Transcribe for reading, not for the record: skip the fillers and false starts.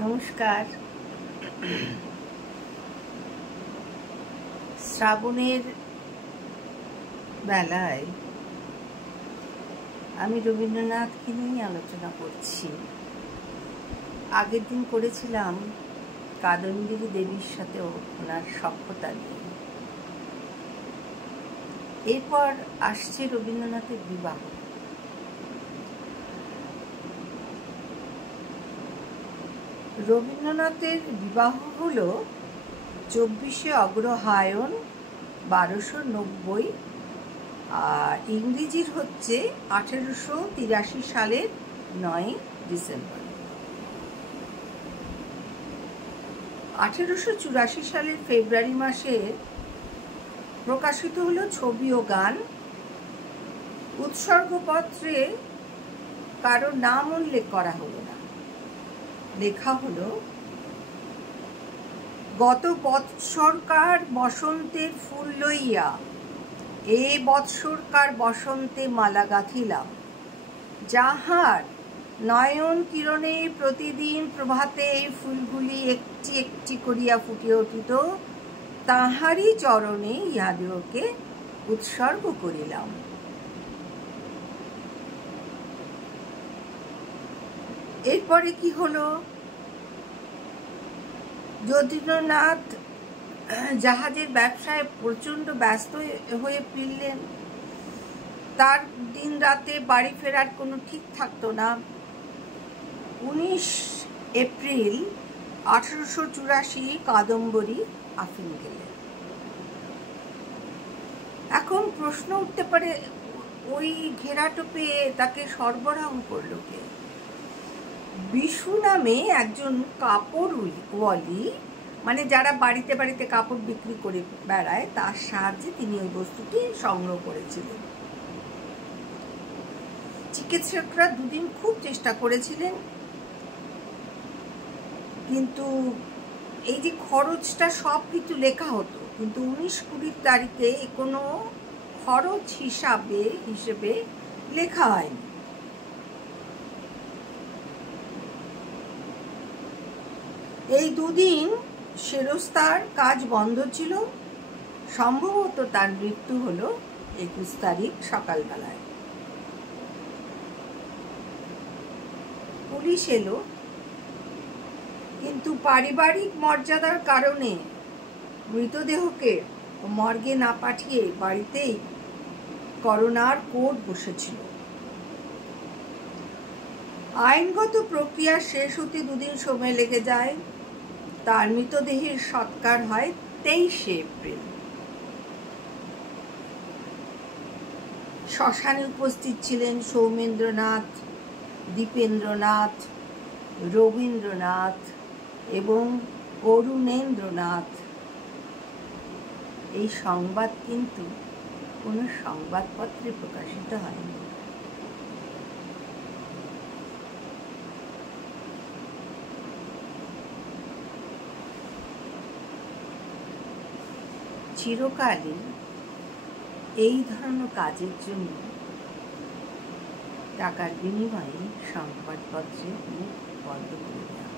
নমস্কার। শ্রাবণের বেলায় আমি রবীন্দ্রনাথকে নিয়ে আলোচনা করছি। আগের দিন করেছিলাম কাদম্বিনী দেবীর সাথেও ওনার সখ্যতা নিয়ে। এরপর আসছে রবীন্দ্রনাথের বিবাহ। রবীন্দ্রনাথের বিবাহ হলো 24শে অগ্রহায়ণ 1290, আর ইংরেজির হচ্ছে 1883 সালের 9 ডিসেম্বর। 1884 সালের ফেব্রুয়ারি মাসে প্রকাশিত হলো ছবি ও গান। উৎসর্গপত্রে কারো নাম উল্লেখ করা হলো না। লেখা হলো, গত বৎসরকার বসন্তের ফুল লইয়া এ বৎসরকার বসন্তে মালা গাঁথিলাম, যাহার নয়ন কিরণে প্রতিদিন প্রভাতে এই ফুলগুলি একটি একটি করিয়া ফুটিয়া উঠিত, তাহারই চরণে ইহাদিওকে উৎসর্গ করিলাম। এরপরে কি হলো? যতীন্দ্রনাথ জাহাজের ব্যবসায় প্রচন্ড ব্যস্ত হয়ে ফিরলেন। তার দিন রাতে বাড়ি ফেরার কোনো ঠিক থাকতো না। 19 এপ্রিল 1884 কাদম্বরী আফিং গেলেন। এখন প্রশ্ন উঠতে পারে, ওই ঘেরাটোপে তাকে সরবরাহ করলো কে? বিশু নামে একজন কাপড়ওয়ালি, মানে যারা বাড়িতে বাড়িতে কাপড় বিক্রি করে বেড়ায়, তার সাহায্যে তিনি ওই বস্তুটি সংগ্রহ করেছিলেন। চিকিৎসকরা দুদিন খুব চেষ্টা করেছিলেন, কিন্তু এই যে খরচটা সব কিছু লেখা হতো, কিন্তু 19-20 তারিখে কোনো খরচ হিসেবে লেখা হয়নি। এই দুদিন সেরস্তার কাজ বন্ধ ছিল। সম্ভবত তার মৃত্যু হলো 21 তারিখ সকালবেলায়। পুলিশ এলো, কিন্তু পারিবারিক মর্যাদার কারণে মৃতদেহকে মর্গে না পাঠিয়ে বাড়িতেই করোনার কোর্ট বসেছিল। আইনগত প্রক্রিয়া শেষ হতে দুদিন সময় লেগে যায়। তার মৃতদেহের সৎকার হয় 23শে এপ্রিল। শ্মশানে উপস্থিত ছিলেন সৌমেন্দ্রনাথ, দীপেন্দ্রনাথ, রবীন্দ্রনাথ এবং অরুণেন্দ্রনাথ। এই সংবাদ কিন্তু কোনো সংবাদপত্রে প্রকাশিত হয়নি। চিরকালই এই ধরনের কাজের জন্য টাকার বিনিময়ে সংবাদপত্রে মুখ বন্ধ করে দেওয়া।